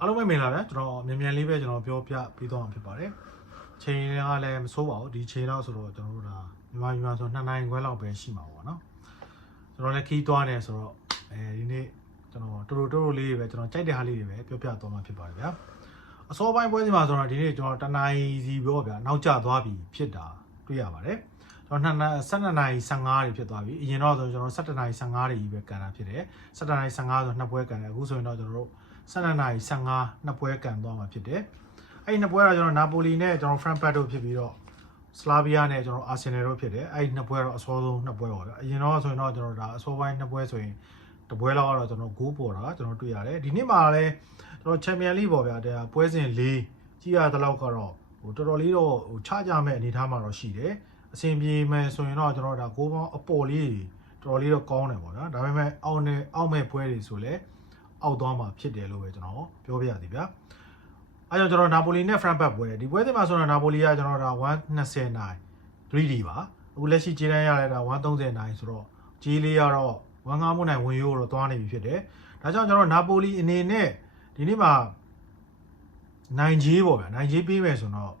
အားလုံးပဲမင်္ဂလာဗျာကျွန်တော်မြန်မြန်လေးပဲကျွန်တော်ပြောပြပြီးတော့မှာဖြစ်ပါတယ်ချိန်ကလည်းမဆိုးပါဘူးဒီချိန်တော့ဆိုတော့ကျွန်တော်တို့ဒါမြန်မာမြန်မာဆို2နိုင်ခွဲလောက်ပဲရှိမှာပေါ့နော်ကျွန်တော်လည်းခီးသွားတယ်ဆိုတော့အဲဒီနေ့ကျွန်တော်တူတူတူတူလေးတွေပဲကျွန်တော်ကြိုက်တဲ့ဟာလေးတွေပဲပြောပြသွားမှာဖြစ်ပါတယ်ဗျာအစောပိုင်းပွဲစီမှာဆိုတော့ဒီနေ့ကျွန်တော်တနိုင်စီပြောဗျာနောက်ကျသွားပြီဖြစ်တာတွေ့ရပါတယ်ကျွန်တော်နှစ်12နိုင်15တွေဖြစ်သွားပြီအရင်တော့ဆိုကျွန်တော်17နိုင်15တွေကြီးပဲကန်တာဖြစ်တယ်17နိုင်15ဆိုနှစ်ပွဲကန်တယ်အခုဆိုရင်တော့ကျွန်တော်တို့ 12နာရီ15နှစ်ပွဲကန်သွားမှာဖြစ်တယ်။အဲ့ဒီနှစ်ပွဲတော့ကျွန်တော်နာပိုလီနဲ့ကျွန်တော်ဖရန့်ပတ်တို့ဖြစ်ပြီးတော့စလာဗီးယားနဲ့ကျွန်တော်အာဆင်နယ်တို့ဖြစ်တယ်။အဲ့ဒီနှစ်ပွဲတော့အစောဆုံးနှစ်ပွဲပါဗျ။အရင်တော့ဆိုရင်တော့ကျွန်တော်ဒါအစောပိုင်းနှစ်ပွဲဆိုရင်တပွဲလောက်ကတော့ကျွန်တော်ဂိုးပေါ်တာကျွန်တော်တွေ့ရတယ်။ဒီနေ့မှာလည်းကျွန်တော်ချန်ပီယံလိပေါ့ဗျာ။ဒါပွဲစဉ်၄ကြီးရတဲ့လောက်ကတော့ဟိုတော်တော်လေးတော့ဟိုချကြမဲ့အနေအထားမှာတော့ရှိတယ်။အဆင်ပြေမယ်ဆိုရင်တော့ကျွန်တော်ဒါဂိုးပေါင်းအပေါ်လေးတော်တော်လေးတော့ကောင်းတယ်ပေါ့ဗျာ။ဒါပေမဲ့အောက်နဲ့အောက်မဲ့ပွဲတွေဆိုလည်း အောက်သွားမှာဖြစ်တယ်လို့ပဲကျွန်တော်ပြောပြရစီဗျာအဲကြောင့်ကျွန်တော်နာပိုလီနဲ့ဖရန့်ဘတ်ပွဲဒီပွဲတွေမှာဆိုတော့နာပိုလီကကျွန်တော်ဒါ120နိုင် 3D ပါအခုလက်ရှိခြေတန်းရတဲ့ဒါ130နိုင်ဆိုတော့ကြီးလေးကတော့1ငါးမှုနိုင်ဝင်ရိုးတော့သွားနေပြီဖြစ်တယ်ဒါကြောင့်ကျွန်တော်နာပိုလီအနေနဲ့ဒီနေ့မှာနိုင်ကြီးပေါ့ဗျာနိုင်ကြီးပေးမယ်ဆိုတော့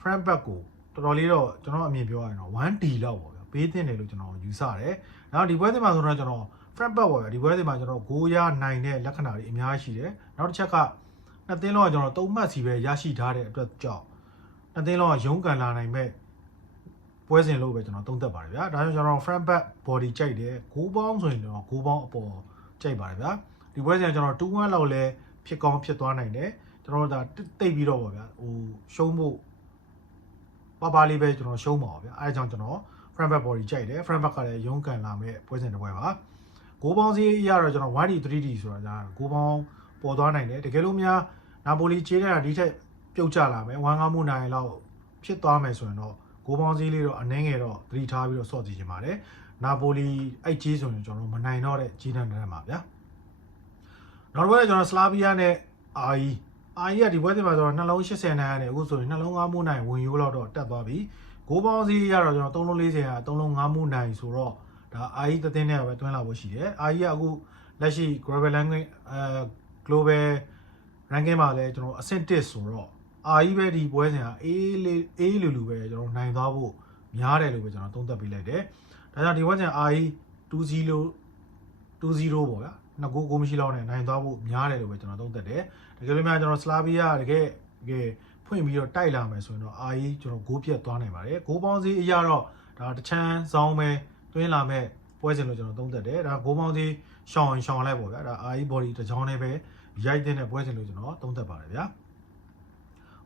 ဖရန့်ဘတ်ကိုတော်တော်လေးတော့ကျွန်တော်အမြင်ပြောရရင်တော့ 1D လောက်ပေါ့ဗျာပေးတင်တယ်လို့ကျွန်တော်ယူဆတယ်။နောက်ဒီပွဲတွေမှာဆိုတော့ကျွန်တော် front back ပေါ့ဗျာဒီပွဲတွေမှာကျွန်တော်ဂိုးရနိုင်တဲ့လက္ခဏာတွေအများကြီးရှိတယ်။နောက်တစ်ချက်ကနှစ်သင်းလုံးကကျွန်တော်သုံးမှတ်စီပဲရရှိထားတဲ့အတွက်ကြောင့်နှစ်သင်းလုံးကရုန်းကန်လာနိုင်မဲ့ပွဲစဉ်လို့ပဲကျွန်တော်သုံးသပ်ပါတယ်ဗျာ။ဒါကြောင့်ကျွန်တော် front back body ကြိုက်တယ်ဂိုးပေါင်းဆိုရင်တော့ဂိုးပေါင်းအပေါ်ကြိုက်ပါတယ်ဗျာ။ဒီပွဲစဉ်ကကျွန်တော်2-1လောက်လဲဖြစ်ကောင်းဖြစ်သွားနိုင်တယ်။ကျွန်တော်တို့ဒါတိတ်ပြီးတော့ပေါ့ဗျာဟိုရှုံးဖို့ပါပါလေးပဲကျွန်တော်ရှုံးပါပါဗျအဲဒါကြောင့်ကျွန်တော် front back body ကြိုက်တယ် front back ကလည်းရုန်းကန်လာမဲ့ပွဲစဉ်တစ်ပွဲပါ ဂိုးပေါင်းစီးရတော့ကျွန်တော် 1D 3D ဆိုတာဒါဂိုးပေါင်းပေါ်သွားနိုင်တယ်တကယ်လို့များနာပိုလီခြေတဲ့ဒီထက်ပြုတ်ကျလာမယ်1 5မှုနိုင်လောက်ဖြစ်သွားမယ်ဆိုရင်တော့ဂိုးပေါင်းစီးလေးတော့အနှင်းငယ်တော့သတိထားပြီးတော့စော့ကြည့်ချင်ပါတယ်နာပိုလီအဲ့ကြီးဆိုရင်ကျွန်တော်မနိုင်တော့တဲ့ကြီးတန်းတန်းပါဗျာနောက်တစ်ပွဲကျွန်တော်စလာဗီးယားနဲ့အာအီအာကြီးကဒီပွဲစဉ်မှာဆိုတော့နှလုံး80နိုင်ရတယ်အခုဆိုရင်နှလုံး9မှုနိုင်ဝင်ရိုးလောက်တော့တက်သွားပြီဂိုးပေါင်းစီးရတော့ကျွန်တော်3လုံး40က3လုံး9မှုနိုင်ဆိုတော့ ဒါအာကြီးတသိန်းနဲ့ပဲတွင်းလာဖို့ရှိတယ်အာကြီးကအခုလက်ရှိ global language အဲ global ranking မှာလည်းကျွန်တော်အဆင့်1ဆိုတော့အာကြီးပဲဒီပွဲစဉ်ကအေးလေးအေးလူလူပဲကျွန်တော်နိုင်သွားဖို့များတယ်လို့ပဲကျွန်တော်သုံးသပ်ပေးလိုက်တယ်ဒါကြောင့်ဒီပွဲစဉ်အာကြီး2-0 2-0ပေါ့ဗျာနှစ်ဂိုးကိုမရှိတော့နဲ့နိုင်သွားဖို့များတယ်လို့ပဲကျွန်တော်သုံးသပ်တယ်တကယ်လို့များကျွန်တော်စလာဗီးယားတကယ်တကယ်ဖွင့်ပြီးတော့တိုက်လာမယ်ဆိုရင်တော့အာကြီးကျွန်တော်ဂိုးပြတ်သွားနိုင်ပါတယ်ဂိုးပေါင်းစီအရာတော့ဒါတချမ်းဆောင်ပဲ တွင်းလာမဲ့ပွဲစဉ်လို့ကျွန်တော်သုံးသပ်တယ်ဒါဂိုးပေါင်းစီရှောင်းရင်ရှောင်းလိုက်ပေါ့ဗျာဒါအာကြီး body တစ်ချောင်းနဲ့ပဲရိုက်တဲ့ပွဲစဉ်လို့ကျွန်တော်သုံးသပ်ပါတယ်ဗျာ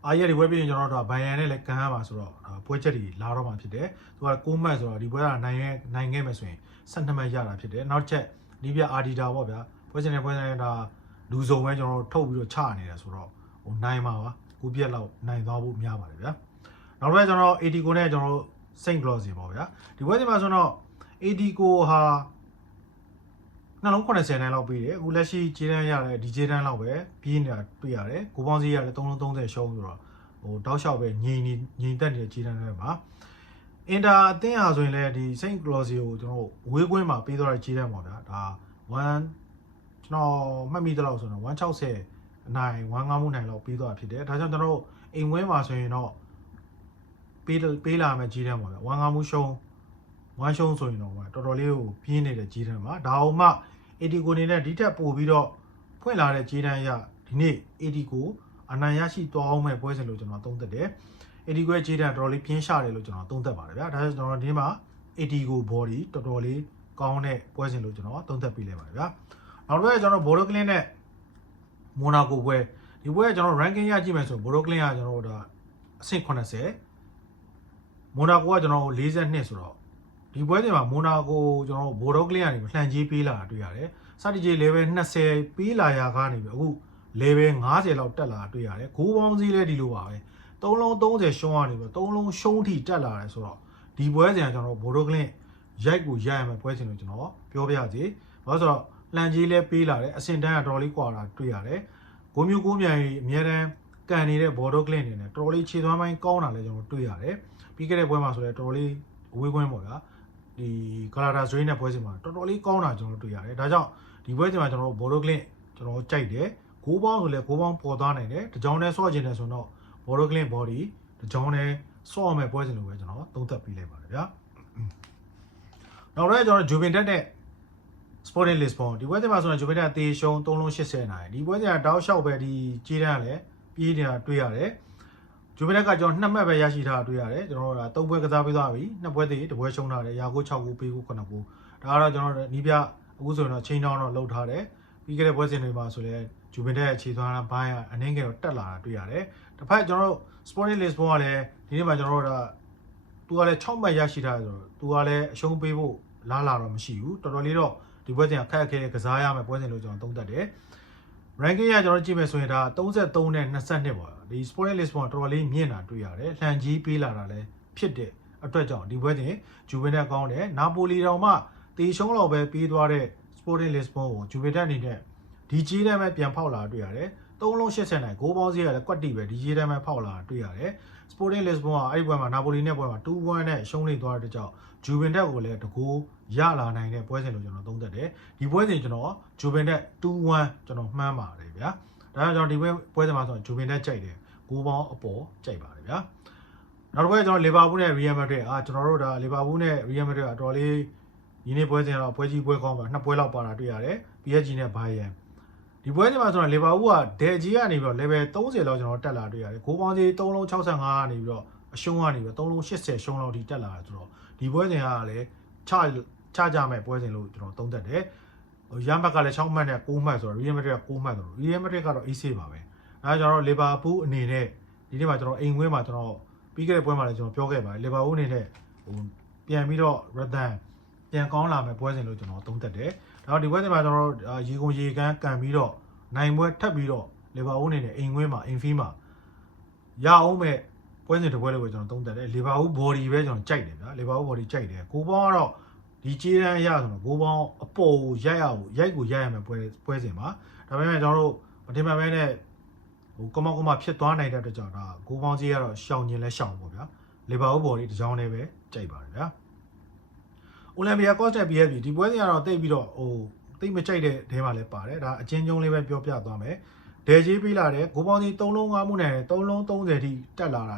အာရီဒီဝက်ပြီးရင်ကျွန်တော်တို့ဘိုင်ယန်နဲ့လည်းကန်ရပါဆိုတော့ပွဲချက်တွေလာတော့မှဖြစ်တယ်သူက6မှတ်ဆိုတော့ဒီပွဲကနိုင်ရဲ့နိုင်ခဲ့မယ်ဆိုရင်12မှတ်ရတာဖြစ်တယ်နောက်ချက်ဒီပြအာဒီတာပေါ့ဗျာပွဲစဉ်နဲ့ပွဲစဉ်နဲ့ဒါလူစုံပဲကျွန်တော်တို့ထုတ်ပြီးတော့ချနေတယ်ဆိုတော့ဟိုနိုင်ပါပါကိုပြက်လောက်နိုင်သွားဖို့များပါတယ်ဗျာနောက်တစ်ကျွန်တော်80ကိုနဲ့ကျွန်တော်တို့ Saint Glossy ပေါ့ဗျာဒီပွဲစဉ်မှာဆိုတော့ 80ကိုဟာနှလုံး80နိုင်လောက်ပေးတယ်အခုလက်ရှိခြေတန်းရတဲ့ဒီခြေတန်းလောက်ပဲပြေးနေတာတွေ့ရတယ်ကိုပေါင်းစီရတယ်330ရှုံးဆိုတော့ဟိုတောက်လျှောက်ပဲငြိမ်နေငြိမ်သက်နေတဲ့ခြေတန်းတွေမှာအင်တာအသင်းဟာဆိုရင်လည်းဒီ Saint Glossy ကိုကျွန်တော်ဝေးကွင်းမှာပေးသွားတဲ့ခြေတန်းပေါ့ဗျာဒါ1ကျွန်တော်မှတ်မိသလောက်ဆိုတော့160အနိုင်1ငါးမှုနိုင်လောက်ပေးသွားတာဖြစ်တယ်ဒါကြောင့်ကျွန်တော်တို့အိမ်ဝဲမှာဆိုရင်တော့ပေးပေးလာမယ့်ခြေတန်းပေါ့ဗျာ1ငါးမှုရှုံး ဝမ်းရှုံးဆိုရင်တော့တော်တော်လေးကိုပြင်းနေတဲ့ကြီးတန်းပါဒါအောင်မှ80ကိုနေနဲ့ဒီထက်ပိုပြီးတော့ဖွင့်လာတဲ့ကြီးတန်းရဒီနေ့80ကိုအနိုင်ရရှိသွားအောင်မဲ့ပွဲစဉ်လို့ကျွန်တော်သုံးသပ်တယ်80ကိုရဲ့ကြီးတန်းတော်တော်လေးပြင်းရှာတယ်လို့ကျွန်တော်သုံးသပ်ပါတယ်ဗျာဒါကြောင့်ကျွန်တော်ဒီမှာ80ကို body တော်တော်လေးကောင်းတဲ့ပွဲစဉ်လို့ကျွန်တော်သုံးသပ်ပေးလိုက်ပါတယ်ဗျာနောက်တစ်ခါကျွန်တော်ဘော်ဒိုကလင်းနဲ့မိုနာကိုပွဲဒီပွဲကကျွန်တော် ranking ရကြည့်မယ်ဆိုဘော်ဒိုကလင်းကကျွန်တော်တို့ဒါအဆင့်80မိုနာကိုကကျွန်တော်42ဆိုတော့ ဒီပွဲစဉ်မှာမိုနာကိုကျွန်တော်ဗိုလ်တော့ကလင်းကနေလှန်ကြီးပေးလာတာတွေ့ရတယ်။စတီဂျီ level 20ပေးလာရာကနေပြီးအခု level 50လောက်တက်လာတာတွေ့ရတယ်။ဂိုးပေါင်းစည်းလဲဒီလိုပါပဲ။3လုံး30ရှုံးရနေပြီး3လုံးရှုံးထိတက်လာတယ်ဆိုတော့ဒီပွဲစဉ်ကကျွန်တော်ဗိုလ်တော့ကလင်းရိုက်ကိုရိုက်ရမယ်ပွဲစဉ်လို့ကျွန်တော်ပြောပြရစီ။ဘာလို့ဆိုတော့လှန်ကြီးလဲပေးလာတယ်အစင်တန်းကတော်တော်လေးကွာတာတွေ့ရတယ်။ဂိုးမျိုးကိုးမြန်ကြီးအများတန်းကန်နေတဲ့ဗိုလ်တော့ကလင်းနေနဲ့တော်တော်လေးခြေသွမ်းပိုင်းကောင်းတာလဲကျွန်တော်တွေ့ရတယ်။ပြီးခဲ့တဲ့ပွဲမှာဆိုလဲတော်တော်လေးအဝေးကွင်းပေါ့ဗျာ။ ဒီကာလာဒါဇွေးနဲ့ပွဲစဉ်မှာတော်တော်လေးကောင်းတာကျွန်တော်တို့တွေ့ရတယ်။ဒါကြောင့်ဒီပွဲစဉ်မှာကျွန်တော်တို့ဘော်ဒိုကလင့်ကျွန်တော်တို့ကြိုက်တယ်။ဂကိုးပေါင်းဆိုလဲကိုးပေါင်းပေါ်သွားနိုင်တယ်တကြောင်နဲ့ဆော့ကျင်တယ်ဆိုတော့ body clean body တကြောင်နဲ့ဆော့အောင်မဲ့ပွဲစဉ်လိုပဲကျွန်တော်သုံးသပ်ပြီးလိုက်ပါတယ်ဗျာနောက်တော့ကျွန်တော်ဂျူဗင်တက်တဲ့ Sporting Lisbon ဒီပွဲစဉ်မှာဆိုရင်ဂျူဗင်တက်တေရှုံး3လုံး80နိုင်ဒီပွဲစဉ်ကတောက်လျှောက်ပဲဒီကြီးတန်းကလည်းပြေးနေတာတွေ့ရတယ် ဂျူဗင်တက်ကကျွန်တော်နှစ်မှတ်ပဲရရှိထားတာတွေ့ရတယ်ကျွန်တော်တို့ကသုံးပွဲကစားပေးသွားပြီနှစ်ပွဲသေးတစ်ပွဲရှုံးထားတယ်ရာကို6ကိုပေးကို9ကိုဒါကတော့ကျွန်တော်တို့နီးပြအခုဆိုရင်တော့ချိန်တောင်းတော့လှုပ်ထားတယ်ပြီးခဲ့တဲ့ပွဲစဉ်တွေမှာဆိုလည်းဂျူဗင်တက်ရဲ့အခြေသွားတာဘိုင်းကအနှင်းငယ်တော့တက်လာတာတွေ့ရတယ်တစ်ဖက်ကျွန်တော်တို့ Sporting Lisbon ကလည်းဒီနေ့မှာကျွန်တော်တို့ကသူကလည်း6မှတ်ရရှိထားတယ်ဆိုတော့သူကလည်းအရှုံးပေးဖို့လားလာတော့မရှိဘူးတော်တော်လေးတော့ဒီပွဲစဉ်ကခက်ခဲကစားရမယ်ပွဲစဉ်လို့ကျွန်တော်သုံးသပ်တယ် ranking ကကျွန်တော်ကြည့်မယ်ဆိုရင်ဒါ33နဲ့22ပါဒီ Sporting Lisbon တော်တော်လေးမြင့်တာတွေ့ရတယ်လှန်ကြီးပေးလာတာလည်းဖြစ်တဲ့အတွက်ကြောင့်ဒီပွဲစဉ်ဂျူဗင်တက်ကောင်းတယ်နာပိုလီတောင်မှတေရှုံးလောက်ပဲပေးသွားတဲ့ Sporting Lisbon ကိုဂျူဗင်တက်အနေနဲ့ဒီကြီးတန်းပဲပြန်ဖောက်လာတွေ့ရတယ် 3လုံး80နိုင်ဂိုးပေါင်းစီးရလည်းကွက်တီပဲဒီကြီးတန်းပဲဖောက်လာတွေ့ရတယ် Sporting Lisbon ကအဲ့ဒီပွဲမှာနာပိုလီနဲ့ပွဲမှာ2-1နဲ့ရှုံးနေသွားတဲ့ကြောင့်ဂျူဗင်တက်ကိုလည်းတကူရလာနိုင်တဲ့ပွဲစဉ်လို့ကျွန်တော်သုံးသပ်တယ်ဒီပွဲစဉ်ကျွန်တော်ဂျူဗင်တက်2-1ကျွန်တော်မှန်းပါတယ်ဗျာဒါကြောင့်ကျွန်တော်ဒီပွဲပွဲစဉ်မှာဆိုဂျူဗင်တက်ကြိုက်တယ်ဂိုးပေါင်းအပေါ်ကြိုက်ပါတယ်ဗျာနောက်တစ်ပွဲကျွန်တော်လီဗာပူးနဲ့ရီယယ်မက်ဒရစ်အာကျွန်တော်တို့ဒါလီဗာပူးနဲ့ရီယယ်မက်ဒရစ်အတော်လေးဒီနေ့ပွဲစဉ်ကတော့ပွဲကြီးပွဲကောင်းပါနှစ်ပွဲလောက်ပါတာတွေ့ရတယ် PSG နဲ့ဘိုင်ယန် ဒီပွဲစဉ်မှာဆိုတော့လီဗာပူးကဒယ်ဂျီကနေပြီးတော့ level 30လောက်ကျွန်တော်တက်လာတွေ့ရတယ်ဂိုးပေါင်းကြီး3လုံး65ကနေပြီးတော့အရှုံးကနေပြီးတော့3လုံး80ရှုံးလောက်ထိတက်လာတာဆိုတော့ဒီပွဲစဉ်ကလည်းချချကြမဲ့ပွဲစဉ်လို့ကျွန်တော်သုံးသပ်တယ်ဟိုရမ်ဘက်ကလည်း6မှတ်နဲ့9မှတ်ဆိုတော့ Real Madrid က9မှတ်ဆိုတော့ Real Madrid ကတော့ AC ပါပဲအဲဒါကြောင့်တော့ Liverpool အနေနဲ့ဒီနေ့မှာကျွန်တော်အိမ်ဝင်းမှာကျွန်တော်ပြီးခဲ့တဲ့ပွဲမှာလည်းကျွန်တော်ပြောခဲ့ပါတယ် Liverpool အနေနဲ့ဟိုပြန်ပြီးတော့ Rathan ပြန်ကောင်းလာမဲ့ပွဲစဉ်လို့ကျွန်တော်သုံးသပ်တယ် ဒါတော့ဒီပွဲစဉ်မှာကျွန်တော်တို့ရေကုန်ရေကန်းကန်ပြီးတော့နိုင်ပွဲထပ်ပြီးတော့ Liverpool အနေနဲ့အိမ်ဝင်းမှာအိမ်ဖီးမှာရအောင်မဲ့ပွဲစဉ်တစ်ပွဲလို့ပဲကျွန်တော်သုံးသပ်တယ် Liverpool body ပဲကျွန်တော်ကြိုက်တယ်ဗျာ Liverpool body ကြိုက်တယ်ကိုပေါင်းကတော့ဒီကြေးတန်းရဆိုတော့ကိုပေါင်းအပေါ်ကိုရိုက်ရအောင်ရိုက်ကိုရိုက်ရမယ်ပွဲပွဲစဉ်မှာဒါပေမဲ့ကျွန်တော်တို့မတင်မှန်ပဲနဲ့ဟိုကမောက်ကမဖြစ်သွားနိုင်တဲ့အတွက်ကြောင့်ဒါကိုပေါင်းကြီးကတော့ရှောင်ခြင်းလဲရှောင်ပေါ့ဗျာ Liverpool body တစ်ကြောင်းလေးပဲကြိုက်ပါတယ်ဗျာ အိုလံပီယာကော့စ်နဲ့ PSV ဒီပွဲစဉ်ကတော့တိတ်ပြီးတော့ဟိုတိတ်မကြိုက်တဲ့တဲမှာလည်းပါတယ်ဒါအချင်းချင်းလေးပဲပြောပြသွားမယ်ဒယ်ကြီးပေးလာတယ်ကိုပေါင်းကြီး3လုံး5မှုနဲ့3လုံး30ထိတက်လာတာ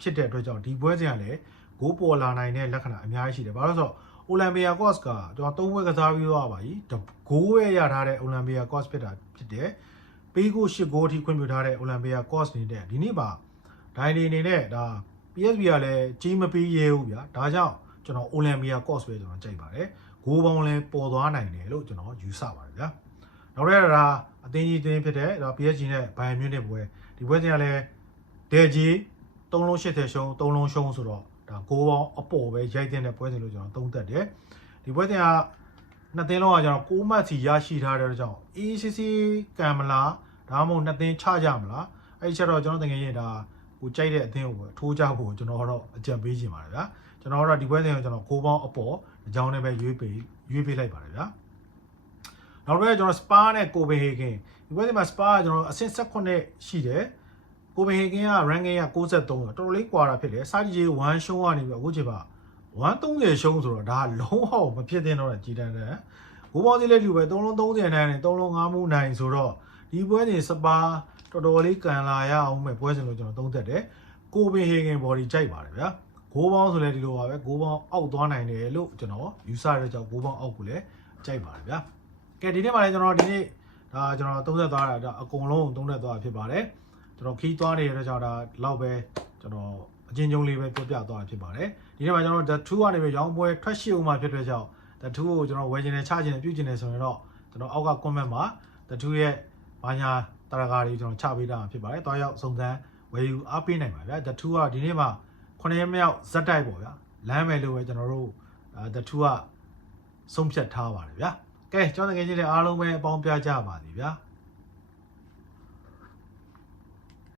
ဖြစ်တဲ့အတွက်ကြောင့်ဒီပွဲစဉ်ကလည်းဂိုးပေါ်လာနိုင်တဲ့လက္ခဏာအများကြီးရှိတယ်ဘာလို့ဆိုတော့အိုလံပီယာကော့စ်ကကျွန်တော်၃ပွဲကစားပြီးသွားပါပြီဂိုးပဲရထားတဲ့အိုလံပီယာကော့စ်ဖြစ်တာဖြစ်တယ်ပေးကို၈ဂိုးအထိခွင့်ပြုထားတဲ့အိုလံပီယာကော့စ်နေတဲ့ဒီနေ့ပါဒိုင်ဒီအနေနဲ့ဒါ PSV ကလည်းကြီးမပေးရဲဘူးဗျာဒါကြောင့် ကျွန်တော်အိုလံပီယာကော့စ်ပဲကျွန်တော်ကြိုက်ပါတယ်ဂိုးပေါင်းလည်းပေါ်သွားနိုင်တယ်လို့ကျွန်တော်ယူဆပါတယ်ဗျာနောက်ရတာအသင်းကြီးတင်းဖြစ်တဲ့ဒါ PSG နဲ့ဘိုင်မြူနစ်ပွဲဒီပွဲစဉ်ကလည်းဒယ်ဂျီ3လုံး80ရှုံး3လုံးရှုံးဆိုတော့ဒါဂိုးပေါင်းအပေါ်ပဲရိုက်တဲ့ပွဲစဉ်လို့ကျွန်တော်သုံးသပ်တယ်ဒီပွဲစဉ်ကနှစ်သင်းလုံးကကျွန်တော်6မှတ်စီရရှိထားတဲ့ကြောင့် ACC ကံမလားဒါမှမဟုတ်နှစ်သင်းချကြမလားအဲ့ဒီချက်တော့ကျွန်တော်တကယ်ရင်ဒါ ကိုကြိုက်တဲ့အသင်းကိုပဲထိုးကြဖို့ကျွန်တော်တော့အကြံပေးချင်ပါတယ်ဗျာကျွန်တော်တို့ဒီပွဲစဉ်ကိုကျွန်တော်ဂိုးပေါင်းအပေါ်အကြောင်းနဲ့ပဲရွေးပေးရွေးပေးလိုက်ပါတယ်ဗျာနောက်တော့ကျွန်တော်စပါနဲ့ကိုပင်ဟေဂင်ဒီပွဲစဉ်မှာစပါကကျွန်တော်အဆင့်16ရှိတယ်ကိုပင်ဟေဂင်က ranking က63တော်တော်လေးကွာတာဖြစ်တယ်စာတီဂျီ1ရှုံးကနေပြီးအခုချိန်မှာ130ရှုံးဆိုတော့ဒါလုံးဝမဖြစ်သင့်တော့တဲ့ကြီးတန်းတဲ့ဘိုးပေါင်းစီလက်လူပဲ3လုံး30နိုင်တယ်3လုံး5မှုနိုင်ဆိုတော့ဒီပွဲစဉ်စပါ တော်တော်လေးကန်လာရအောင်မဲ့ပွဲစဉ်လို့ကျွန်တော်သုံးသပ်တယ်ကိုပင်ဟေဂင် body ကြိုက်ပါတယ်ဗျာဂိုးပေါင်းဆိုလဲဒီလိုပါပဲဂိုးပေါင်းအောက်သွားနိုင်တယ်လို့ကျွန်တော်ယူဆရတဲ့ကြောင့်ဂိုးပေါင်းအောက်ကိုလည်းကြိုက်ပါတယ်ဗျာကဲဒီနေ့မှလည်းကျွန်တော်ဒီနေ့ဒါကျွန်တော်သုံးသက်သွားတာဒါအကုန်လုံးသုံးသက်သွားတာဖြစ်ပါတယ်ကျွန်တော်ခီးသွားနေတဲ့ကြောင့်ဒါလောက်ပဲကျွန်တော်အချင်းချင်းလေးပဲပြောပြသွားတာဖြစ်ပါတယ်ဒီနေ့မှကျွန်တော် the 2ကနေပြီးရောင်းပွဲထွက်ရှိအောင်မှဖြစ်တဲ့ကြောင့် the 2ကိုကျွန်တော်ဝယ်ခြင်းနဲ့ချခြင်းနဲ့ပြုခြင်းနဲ့ဆိုရင်တော့ကျွန်တော်အောက်က comment မှာ the 2ရဲ့ ဘာညာတရကားလေးကျွန်တော်ချပေးတာဖြစ်ပါတယ်တွားရောက်စုံစမ်းဝယ်ယူအားပေးနိုင်ပါဗျာ the 2ကဒီနေ့မှ9ရက်မြောက်ဇက်တိုက်ပေါ့ဗျာလမ်းမယ်လို့ပဲကျွန်တော်တို့ the 2ကဆုံးဖြတ်ထားပါတယ်ဗျာကဲကျွန်တော်ငယ်ချင်းတွေအားလုံးပဲအပေါင်းပြကြပါစီဗျာ